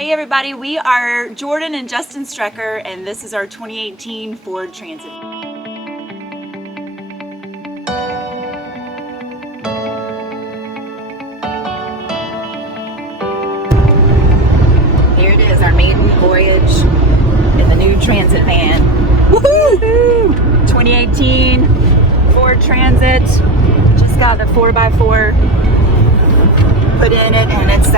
Hey everybody, we are Jordan and Justin Strecker, and this is our 2018 Ford Transit. Here it is, our maiden voyage in the new Transit van. Woohoo! 2018 Ford Transit. Just got the 4x4 put in it, and it's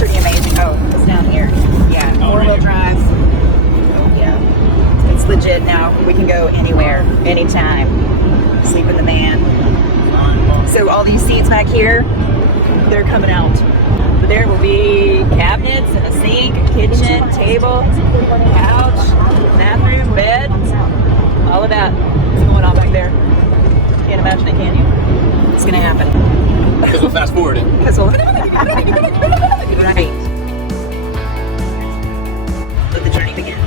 pretty amazing. Oh, it's down here. Yeah, four-wheel drive. Oh yeah, it's legit now. We can go anywhere, anytime. Sleep in the van. So all these seats back here, they're coming out. But there will be cabinets and a sink, kitchen, table, couch, bathroom, bed. All of that is going on back there. Can't imagine it, can you? It's gonna happen. Because we'll fast forward it. Because we'll... Right. Let the journey begin.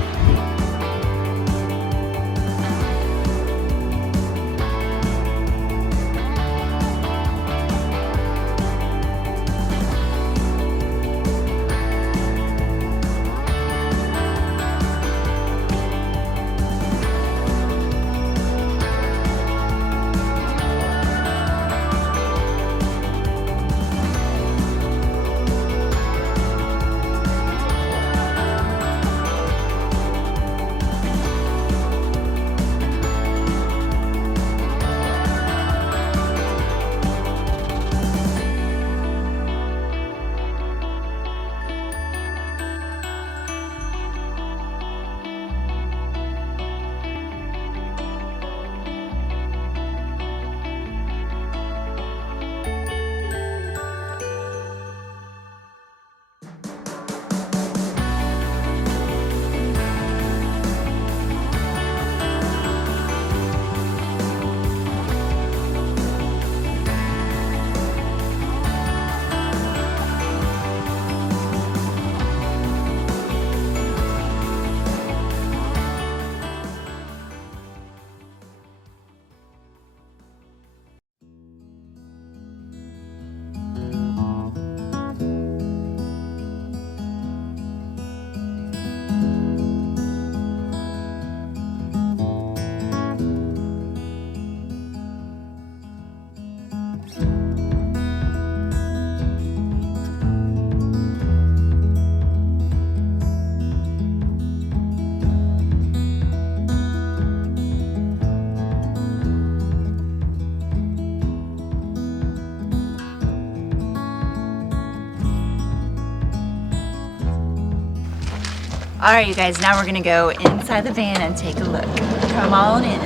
All right, you guys, now we're gonna go inside the van and take a look. Come on in.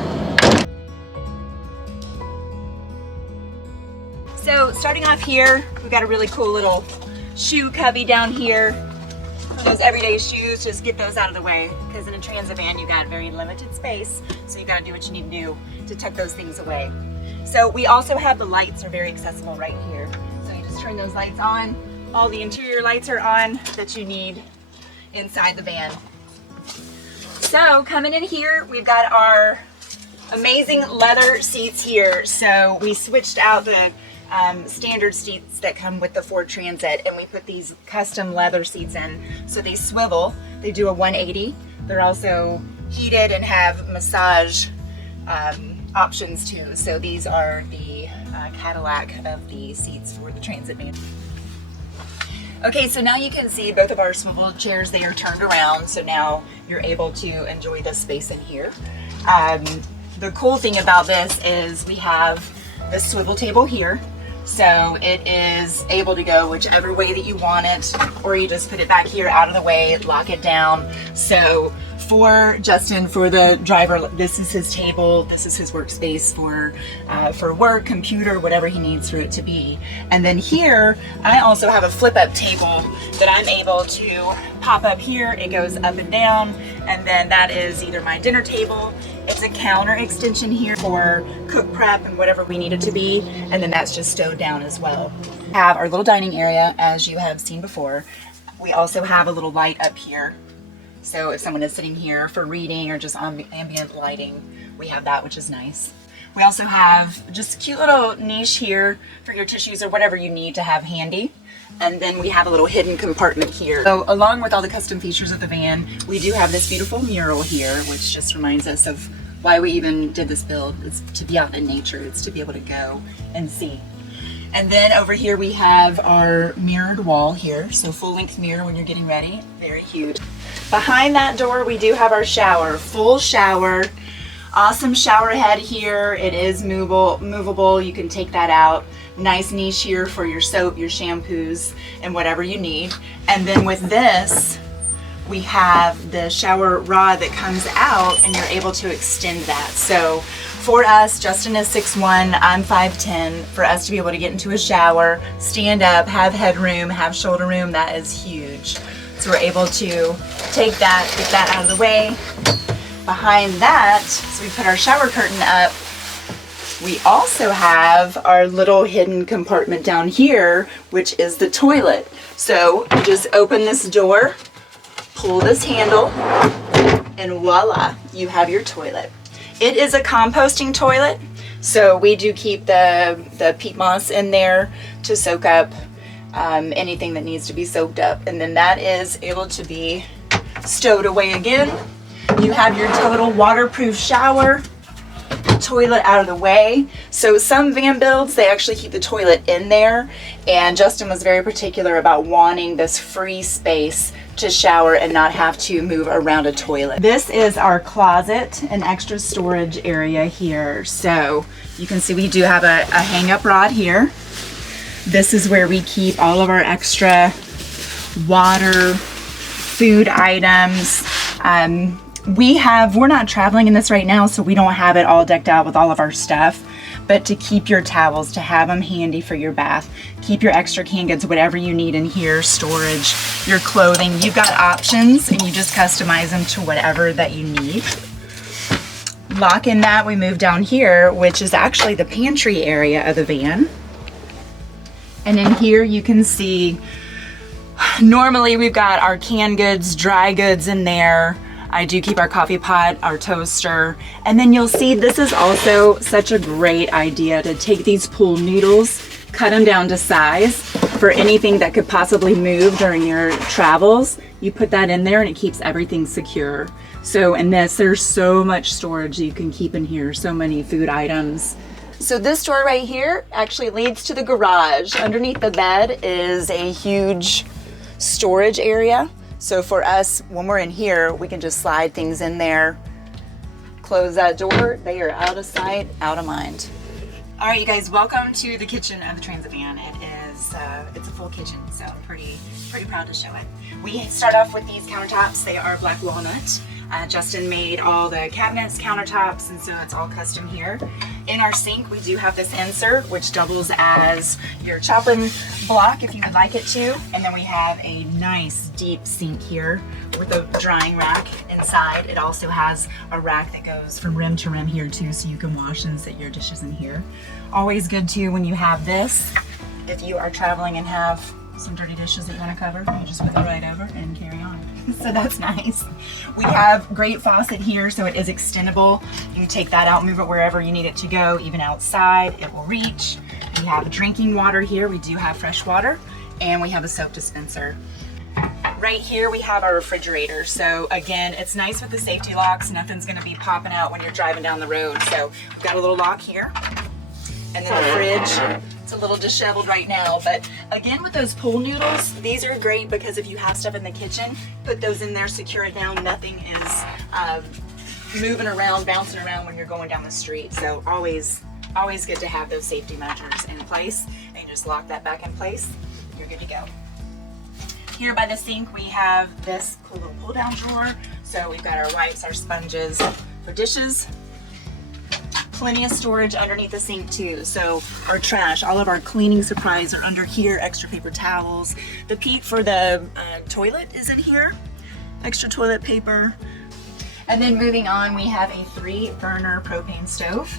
So starting off here, we've got a really cool little shoe cubby down here. For those everyday shoes, just get those out of the way, because in a transit van, you've got very limited space, so you gotta do what you need to do to tuck those things away. So we also have the lights are very accessible right here. So you just turn those lights on. All the interior lights are on that you need inside the van. So coming in here, we've got our amazing leather seats here. So we switched out the standard seats that come with the Ford Transit, and we put these custom leather seats in. So they swivel, they do a 180. They're also heated and have massage options too. So these are the Cadillac of the seats for the Transit van. Okay, so now you can see both of our swivel chairs, they are turned around, so now you're able to enjoy the space in here. The cool thing about this is we have the swivel table here, so it is able to go whichever way that you want it, or you just put it back here out of the way, lock it down. So for Justin, for the driver, this is his table, this is his workspace for work, computer, whatever he needs for it to be. And then here, I also have a flip-up table that I'm able to pop up here. It goes up and down, and then that is either my dinner table. It's a counter extension here for cook prep and whatever we need it to be, and then that's just stowed down as well. We have our little dining area, as you have seen before. We also have a little light up here. So if someone is sitting here for reading or just ambient lighting, we have that, which is nice. We also have just a cute little niche here for your tissues or whatever you need to have handy. And then we have a little hidden compartment here. So along with all the custom features of the van, we do have this beautiful mural here, which just reminds us of why we even did this build. It's to be out in nature. It's to be able to go and see. And then over here we have our mirrored wall here. So full length mirror when you're getting ready. Very huge. Behind that door, we do have our shower, full shower. Awesome shower head here. It is movable. You can take that out. Nice niche here for your soap, your shampoos, and whatever you need. And then with this, we have the shower rod that comes out and you're able to extend that. So for us, Justin is 6'1", I'm 5'10", for us to be able to get into a shower, stand up, have headroom, have shoulder room, that is huge. So we're able to take that, get that out of the way. Behind that, so we put our shower curtain up. We also have our little hidden compartment down here, which is the toilet. So you just open this door, pull this handle, and voila, you have your toilet. It is a composting toilet, so we do keep the peat moss in there to soak up anything that needs to be soaked up. And then that is able to be stowed away again. You have your total waterproof shower, toilet out of the way. So some van builds, they actually keep the toilet in there, and Justin was very particular about wanting this free space to shower and not have to move around a toilet. This is our closet, an extra storage area here. So you can see we do have a hang-up rod here. This is where we keep all of our extra water, food items. We're not traveling in this right now, so we don't have it all decked out with all of our stuff, but to keep your towels, to have them handy for your bath, keep your extra canned goods, whatever you need in here, storage, your clothing, you've got options and you just customize them to whatever that you need. Lock in that, we move down here, which is actually the pantry area of the van. And in here you can see, normally we've got our canned goods, dry goods in there. I do keep our coffee pot, our toaster, and then you'll see this is also such a great idea to take these pool noodles, cut them down to size for anything that could possibly move during your travels. You put that in there and it keeps everything secure. So in this, there's so much storage you can keep in here, so many food items. So this door right here actually leads to the garage. Underneath the bed is a huge storage area. So for us, when we're in here, we can just slide things in there, close that door, they are out of sight, out of mind. All right, you guys, welcome to the kitchen of the Transit van. It's a full kitchen, so I'm pretty proud to show it. We start off with these countertops. They are black walnut. Justin made all the cabinets, countertops, and so it's all custom here. In our sink, we do have this insert, which doubles as your chopping block if you would like it to. And then we have a nice deep sink here with a drying rack inside. It also has a rack that goes from rim to rim here too, so you can wash and sit your dishes in here. Always good too when you have this. If you are traveling and have some dirty dishes that you want to cover, you just put it right over and carry on. So that's nice. We have great faucet here, so it is extendable. You can take that out, move it wherever you need it to go, even outside, it will reach. We have drinking water here. We do have fresh water, and we have a soap dispenser. Right here we have our refrigerator. So again, it's nice with the safety locks. Nothing's gonna be popping out when you're driving down the road. So we've got a little lock here. And then the fridge, it's a little disheveled right now, but again with those pool noodles, these are great because if you have stuff in the kitchen, put those in there, secure it down. Nothing is moving around, bouncing around when you're going down the street. So always good to have those safety measures in place. And you just lock that back in place, you're good to go. Here by the sink, we have this cool little pull down drawer. So we've got our wipes, our sponges for dishes. Plenty of storage underneath the sink too. So our trash, all of our cleaning supplies are under here, extra paper towels. The peat for the toilet is in here, extra toilet paper. And then moving on, we have a 3-burner propane stove,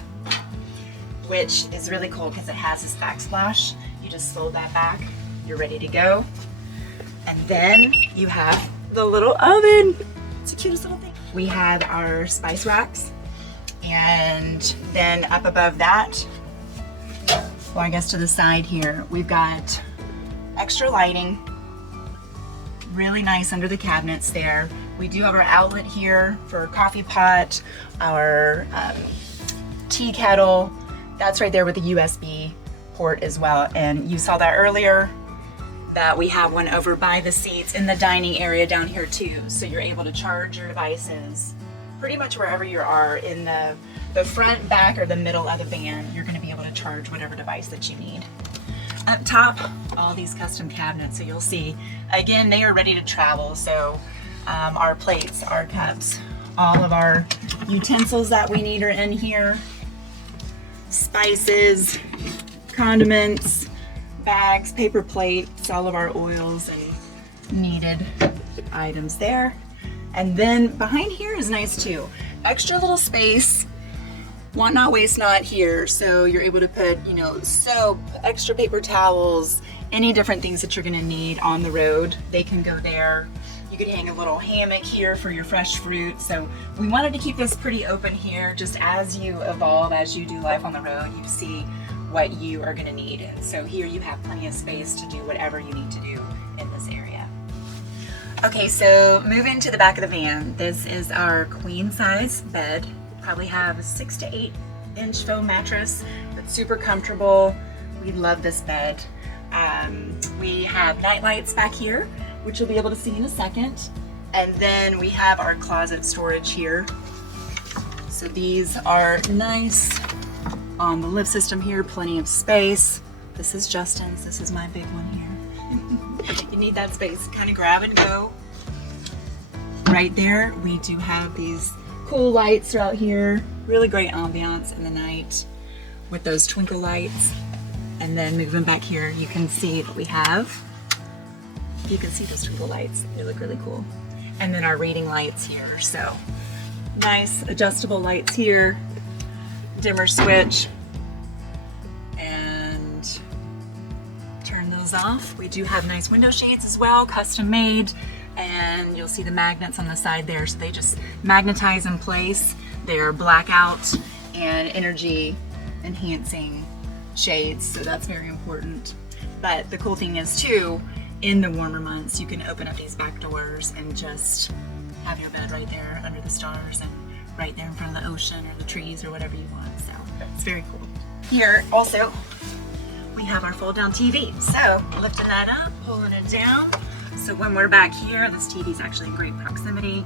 which is really cool because it has this backsplash. You just fold that back, you're ready to go. And then you have the little oven. It's the cutest little thing. We have our spice racks. And then up above that, well, I guess to the side here, we've got extra lighting, really nice under the cabinets there. We do have our outlet here for coffee pot, our tea kettle. That's right there with the USB port as well. And you saw that earlier, that we have one over by the seats in the dining area down here too. So you're able to charge your devices pretty much wherever you are in the front, back, or the middle of the van. You're gonna be able to charge whatever device that you need. Up top, all these custom cabinets. So you'll see, again, they are ready to travel. So our plates, our cups, all of our utensils that we need are in here. Spices, condiments, bags, paper plates, all of our oils and needed items there. And then behind here is nice too. Extra little space, want not, waste not here. So you're able to put, you know, soap, extra paper towels, any different things that you're gonna need on the road, they can go there. You could hang a little hammock here for your fresh fruit. So we wanted to keep this pretty open here, just as you evolve, as you do life on the road, you see what you are gonna need. So here you have plenty of space to do whatever you need to do in this area. Okay, so moving to the back of the van, this is our queen size bed. Probably have a 6 to 8 inch foam mattress, but super comfortable. We love this bed. We have night lights back here, which you'll be able to see in a second. And then we have our closet storage here. So these are nice on the lift system here, plenty of space. This is Justin's, this is my big one here. You need that space, kind of grab and go. Right there, we do have these cool lights throughout here. Really great ambiance in the night with those twinkle lights. And then moving back here, you can see that we have, you can see those twinkle lights. They look really cool. And then our reading lights here. So nice adjustable lights here, dimmer switch, and turn those off. We do have nice window shades as well, custom made. And you'll see the magnets on the side there, so they just magnetize in place. They're blackout and energy enhancing shades, so that's very important. But the cool thing is too, in the warmer months, you can open up these back doors and just have your bed right there under the stars and right there in front of the ocean or the trees or whatever you want. So it's very cool. Here also, we have our fold down TV. So lifting that up, pulling it down. So when we're back here, this TV is actually in great proximity.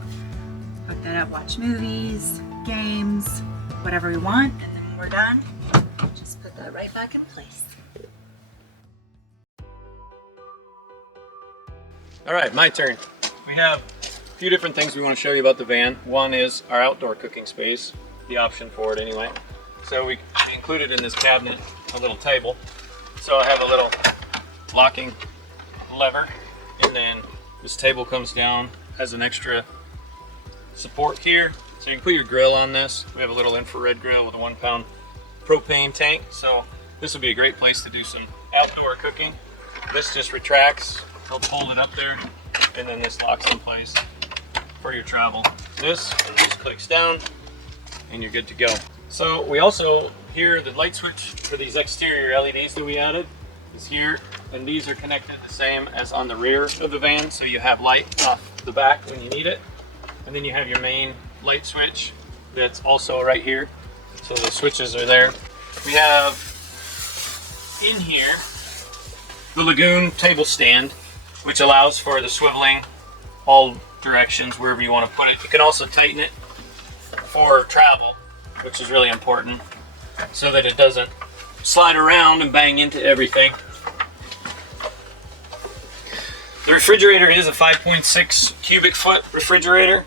Hook that up, watch movies, games, whatever we want. And then when we're done, just put that right back in place. All right, my turn. We have a few different things we want to show you about the van. One is our outdoor cooking space, the option for it anyway. So we included in this cabinet a little table. So I have a little locking lever, and then this table comes down, has an extra support here. So you can put your grill on this. We have a little infrared grill with a 1 pound propane tank. So this would be a great place to do some outdoor cooking. This just retracts, helps hold it up there, and then this locks in place for your travel. This just clicks down and you're good to go. So we also, here, the light switch for these exterior LEDs that we added is here, and these are connected the same as on the rear of the van, so you have light off the back when you need it. And then you have your main light switch that's also right here. So the switches are there. We have in here the Lagoon table stand, which allows for the swiveling all directions wherever you want to put it. You can also tighten it for travel, which is really important, so that it doesn't slide around and bang into everything. The refrigerator is a 5.6 cubic foot refrigerator,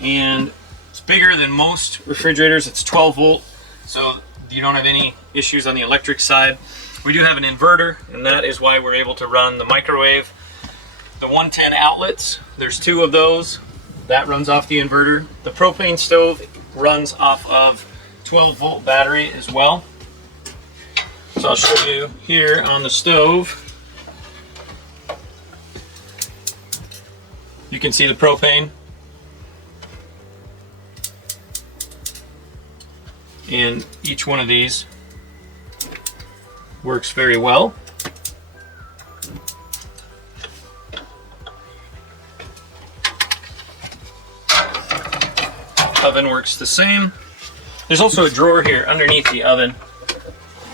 and it's bigger than most refrigerators. It's 12 volt, so you don't have any issues on the electric side. We do have an inverter, and that is why we're able to run the microwave. The 110 outlets, there's 2 of those. That runs off the inverter. The propane stove runs off of 12 volt battery as well. So I'll show you here on the stove. You can see the propane. And each one of these works very well. Oven works the same. There's also a drawer here underneath the oven,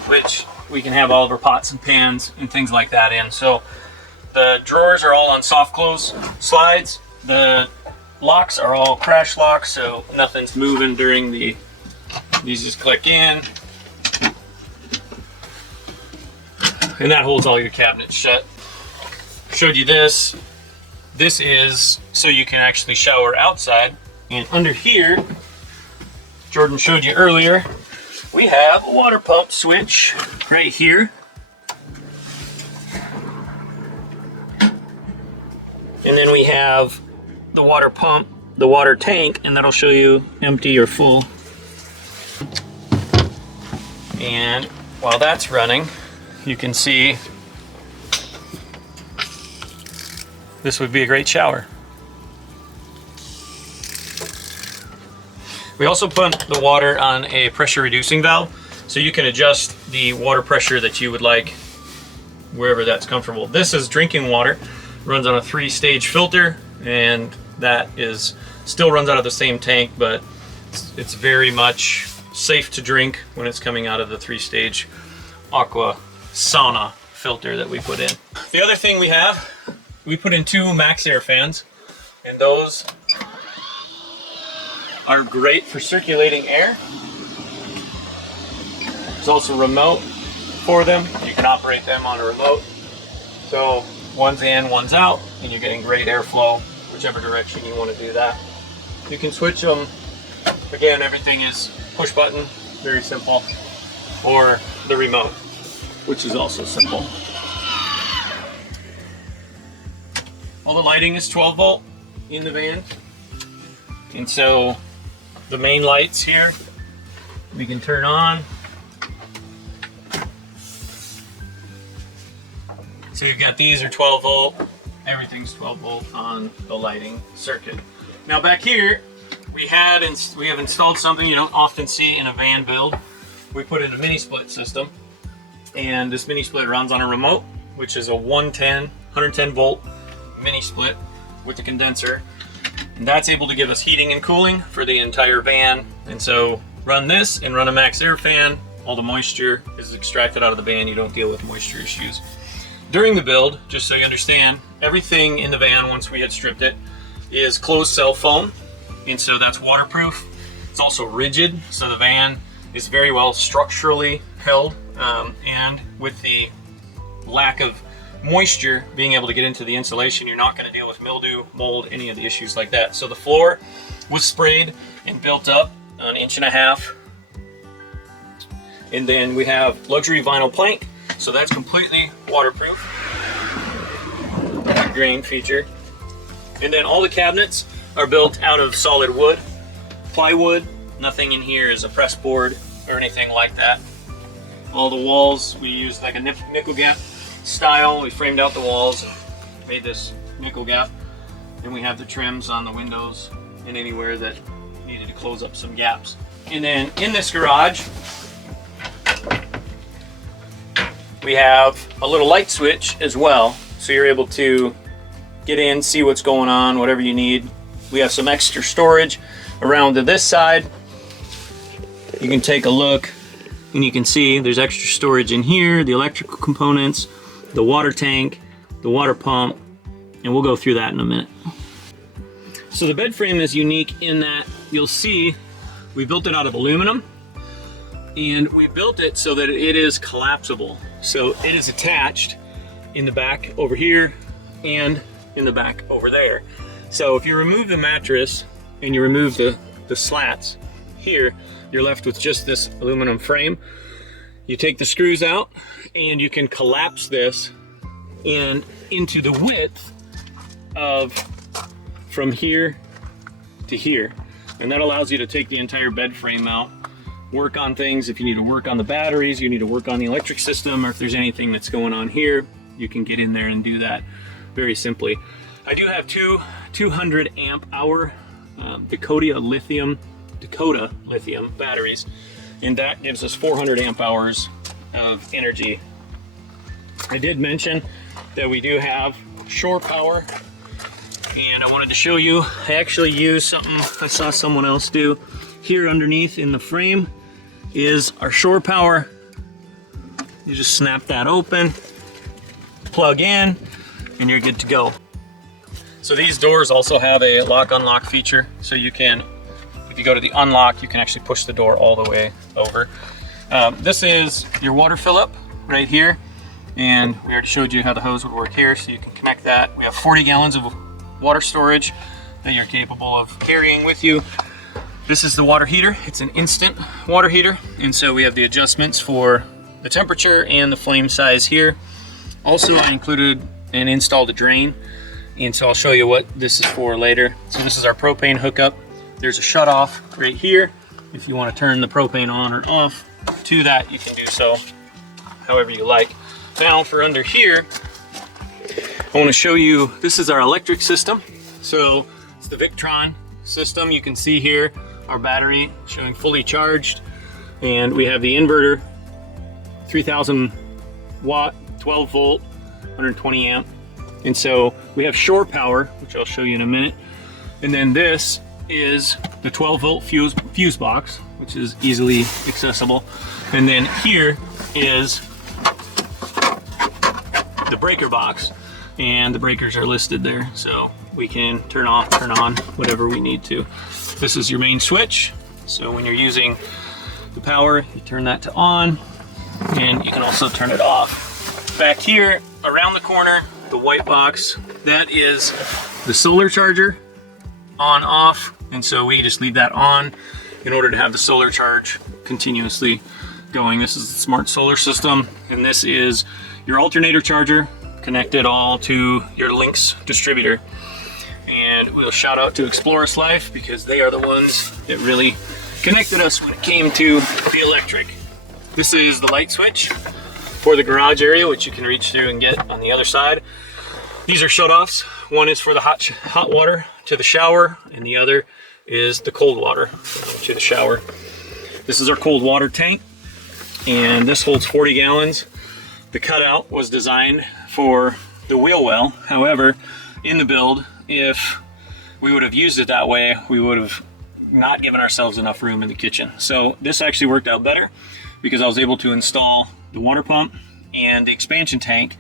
which we can have all of our pots and pans and things like that in. So the drawers are all on soft close slides. The locks are all crash locks, so nothing's moving during these just click in. And that holds all your cabinets shut. Showed you this. This is so you can actually shower outside. And under here, Jordan showed you earlier, we have a water pump switch right here. And then we have the water pump, the water tank, and that'll show you empty or full. And while that's running, you can see this would be a great shower. We also put the water on a pressure reducing valve, so you can adjust the water pressure that you would like wherever that's comfortable. This is drinking water, runs on a 3-stage filter, and that is still runs out of the same tank, but it's very much safe to drink when it's coming out of the 3-stage aqua sauna filter that we put in. The other thing we put in 2 max air fans, and those are great for circulating air. There's also a remote for them. You can operate them on a remote. So one's in, one's out, and you're getting great airflow, whichever direction you want to do that. You can switch them. Again, everything is push button, very simple, or the remote, which is also simple. All the lighting is 12 volt in the van. And so the main lights here, we can turn on. So you've got these are 12 volt, everything's 12 volt on the lighting circuit. Now back here, we have installed something you don't often see in a van build. We put in a mini split system, and this mini split runs on a remote, which is a 110 volt mini split with a condenser. And that's able to give us heating and cooling for the entire van. And so run this and run a max air fan, all the moisture is extracted out of the van, you don't deal with moisture issues. During the build, just so you understand, everything in the van, once we had stripped it, is closed cell foam. And so that's waterproof. It's also rigid, so the van is very well structurally held. And with the lack of moisture being able to get into the insulation, you're not going to deal with mildew, mold, any of the issues like that. So the floor was sprayed and built up an 1.5 inches. And then we have luxury vinyl plank, so that's completely waterproof. Grain feature. And then all the cabinets are built out of solid wood, plywood. Nothing in here is a press board or anything like that. All the walls we used like a nickel gap style. We framed out the walls, made this nickel gap, and we have the trims on the windows and anywhere that needed to close up some gaps. And then in this garage, we have a little light switch as well, so you're able to get in, see what's going on, whatever you need. We have some extra storage around to this side. You can take a look and you can see there's extra storage in here, the electrical components, the water tank, the water pump, and we'll go through that in a minute. So the bed frame is unique in that you'll see we built it out of aluminum, and we built it so that it is collapsible. So it is attached in the back over here and in the back over there. So if you remove the mattress and you remove the slats here, you're left with just this aluminum frame. You take the screws out and you can collapse this into the width of from here to here. And that allows you to take the entire bed frame out, work on things. If you need to work on the batteries, you need to work on the electric system, or if there's anything that's going on here, you can get in there and do that very simply. I do have two 200 amp hour Dakota lithium batteries. and that gives us 400 amp hours of energy. I did mention that we do have shore power, and I wanted to show you, I actually used something I saw someone else do. Here underneath in the frame is our shore power. You just snap that open, plug in, and you're good to go. So these doors also have a lock-unlock feature, so you can, if you go to the unlock, you can actually push the door all the way over. This is your water fill-up right here, and we already showed you how the hose would work here, so you can connect that. We have 40 gallons of water storage that you're capable of carrying with you. This is the water heater. It's an instant water heater, and so we have the adjustments for the temperature and the flame size here. Also, I included and installed a drain, and so I'll show you what this is for later. So this is our propane hookup. There's a shut off right here. If you want to turn the propane on or off to that, you can do so however you like. Now for under here, I want to show you, this is our electric system. So it's the Victron system. You can see here our battery showing fully charged, and we have the inverter, 3000 watt, 12 volt, 120 amp. And so we have shore power, which I'll show you in a minute. And then this is the 12 volt fuse box, which is easily accessible. And then here is the breaker box, and the breakers are listed there. So we can turn off, turn on, whatever we need to. This is your main switch. So when you're using the power, you turn that to on, and you can also turn it off. Back here, around the corner, the white box, that is the solar charger, on, off. And so we just leave that on in order to have the solar charge continuously going. This is the smart solar system, and this is your alternator charger connected all to your Lynx distributor. And we'll shout out to Explorus Life because they are the ones that really connected us when it came to the electric. This is the light switch for the garage area, which you can reach through and get on the other side. These are shut-offs. One is for the hot water to the shower, and the other is the cold water to the shower. This is our cold water tank, and this holds 40 gallons. The cutout was designed for the wheel well. However, in the build, if we would have used it that way, we would have not given ourselves enough room in the kitchen. So this actually worked out better because I was able to install the water pump and the expansion tank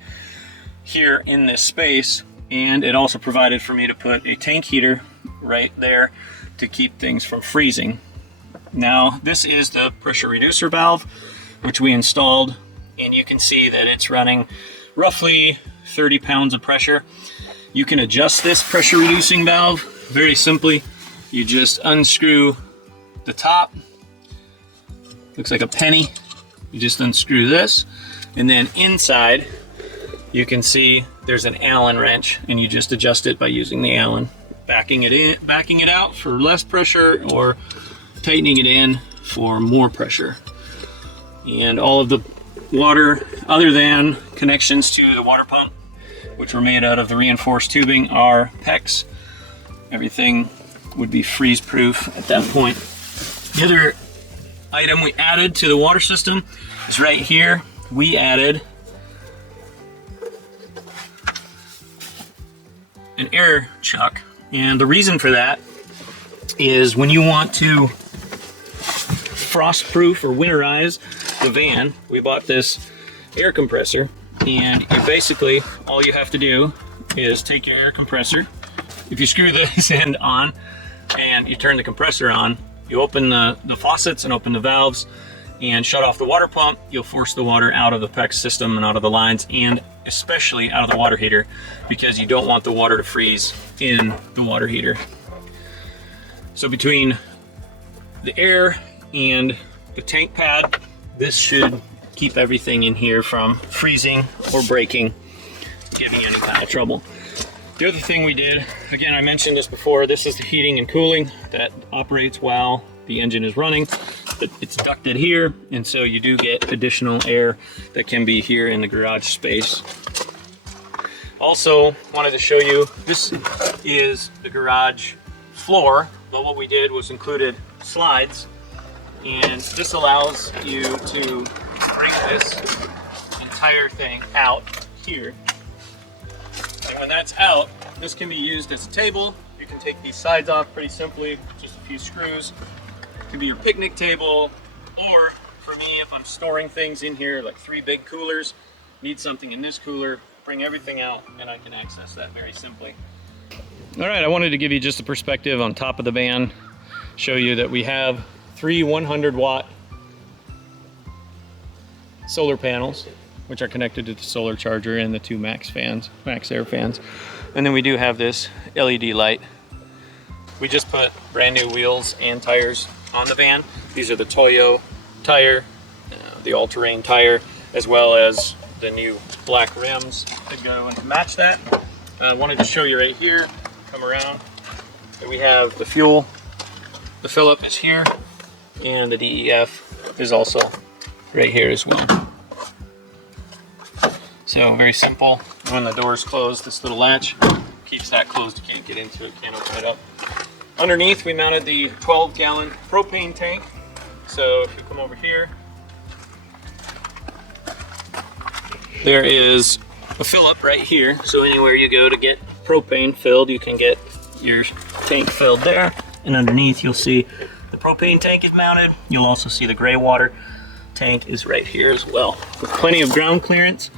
here in this space, and it also provided for me to put a tank heater right there to keep things from freezing. Now this is the pressure reducer valve, which we installed, and you can see that it's running roughly 30 pounds of pressure. You can adjust this pressure reducing valve very simply. You just unscrew the top, looks like a penny. You just unscrew this, and then inside you can see there's an Allen wrench, and you just adjust it by using the Allen, backing it out for less pressure or tightening it in for more pressure. And all of the water, other than connections to the water pump, which were made out of the reinforced tubing, are PEX. Everything would be freeze proof at that point. The other item we added to the water system is right here. We added an air chuck, and the reason for that is when you want to frost proof or winterize the van, we bought this air compressor, and basically all you have to do is take your air compressor. If you screw this end on and you turn the compressor on, you open the faucets and open the valves and shut off the water pump, you'll force the water out of the PEX system and out of the lines, and especially out of the water heater, because you don't want the water to freeze in the water heater. So between the air and the tank pad, this should keep everything in here from freezing or breaking, giving you any kind of trouble. The other thing we did, again, I mentioned this before, this is the heating and cooling that operates while the engine is running. It's ducted here, and so you do get additional air that can be here in the garage space. Also wanted to show you, this is the garage floor, but what we did was included slides And this allows you to bring this entire thing out here. And when that's out, this can be used as a table. You can take these sides off pretty simply, just a few screws. It can be your picnic table, or for me, if I'm storing things in here, like 3 big coolers, need something in this cooler, bring everything out, and I can access that very simply. All right, I wanted to give you just a perspective on top of the van, show you that we have 3 100-watt solar panels, which are connected to the solar charger and the 2 max air fans. And then we do have this LED light. We just put brand new wheels and tires on the van. These are the Toyo tire, the all-terrain tire, as well as the new black rims that go and match that. I wanted to show you right here, come around, that we have the fuel, the fill-up is here, and the DEF is also right here as well. So very simple. When the door is closed, this little latch keeps that closed. You can't get into it, can't open it up. Underneath, we mounted the 12-gallon propane tank. So if you come over here, there is a fill-up right here. So anywhere you go to get propane filled, you can get your tank filled there. And underneath, you'll see the propane tank is mounted. You'll also see the gray water tank is right here as well, with plenty of ground clearance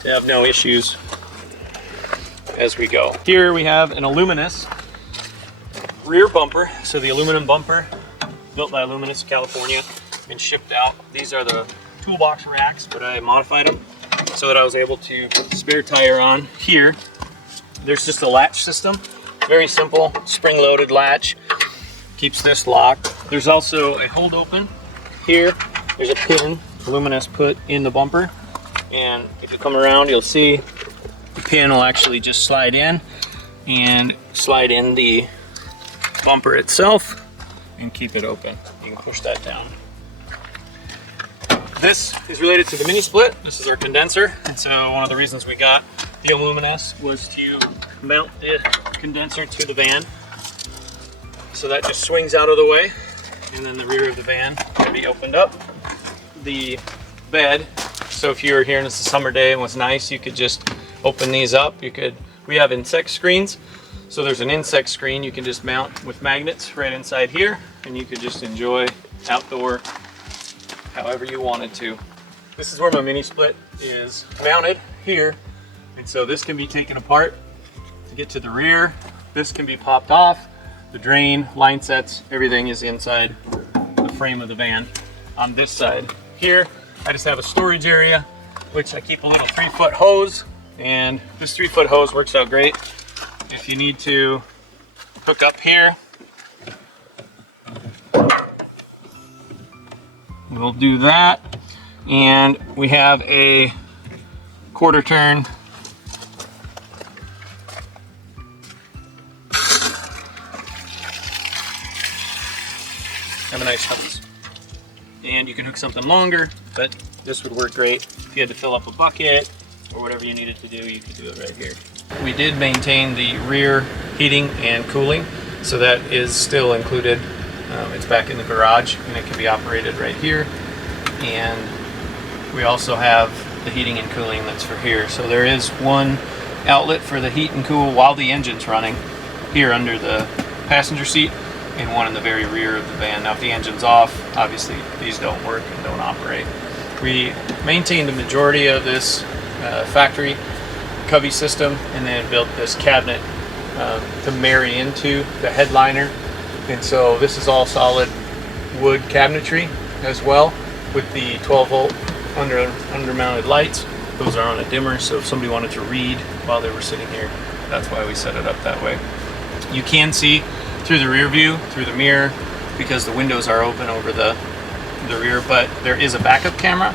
to have no issues as we go. Here we have an Aluminous rear bumper. So the aluminum bumper, built by Aluminous California and shipped out. These are the toolbox racks, but I modified them so that I was able to put the spare tire on here. There's just a latch system, very simple, spring-loaded latch, keeps this locked. There's also a hold open here. There's a pin Aluminous put in the bumper, and if you come around, you'll see the pin will actually just slide in and slide in the bumper itself and keep it open. You can push that down. This is related to the mini split. This is our condenser, and so one of the reasons we got the Aluminous was to mount the condenser to the van. So that just swings out of the way, and then the rear of the van can be opened up. The bed, so if you were here and it's a summer day and it was nice, you could just open these up. We have insect screens, so there's an insect screen you can just mount with magnets right inside here, and you could just enjoy outdoor however you wanted to. This is where my mini split is mounted here, and so this can be taken apart to get to the rear. This can be popped off. The drain, line sets, everything is inside the frame of the van. On this side here, I just have a storage area, which I keep a little 3-foot hose, and this 3-foot hose works out great. If you need to hook up here, we'll do that. And we have a 1/4 turn have a nice hose. And you can hook something longer, but this would work great if you had to fill up a bucket or whatever you needed to do. You could do it right here. We did maintain the rear heating and cooling, so that is still included. It's back in the garage, and it can be operated right here. And we also have the heating and cooling that's for here. So there is one outlet for the heat and cool while the engine's running here under the passenger seat, and one in the very rear of the van. Now if the engine's off, obviously these don't work and don't operate. We maintained the majority of this factory cubby system, and then built this cabinet to marry into the headliner. And so this is all solid wood cabinetry as well, with the 12-volt under-mounted lights. Those are on a dimmer, so if somebody wanted to read while they were sitting here, that's why we set it up that way. You can see through the rear view, through the mirror, because the windows are open over the rear, but there is a backup camera.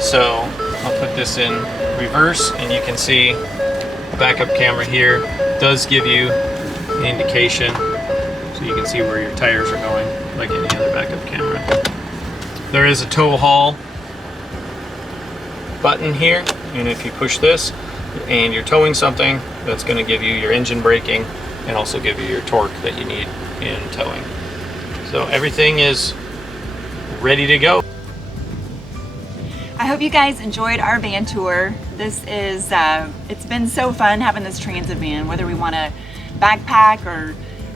So I'll put this in reverse, and you can see the backup camera here does give you an indication, so you can see where your tires are going, like any other backup camera. There is a tow haul button here, and if you push this and you're towing something, that's going to give you your engine braking and also give you your torque that you need in towing. So everything is ready to go. I hope you guys enjoyed our van tour. This is, it's been so fun having this transit van, whether we want to backpack or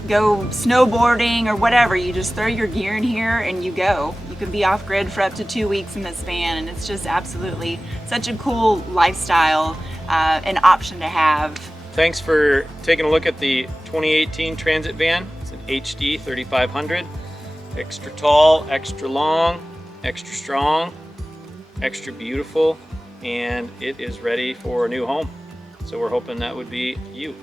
go snowboarding or whatever. You just throw your gear in here and you go. You can be off grid for up to 2 weeks in this van, and it's just absolutely such a cool lifestyle and option to have. Thanks for taking a look at the 2018 Transit van. It's an HD 3500. Extra tall, extra long, extra strong, extra beautiful, and it is ready for a new home. So we're hoping that would be you.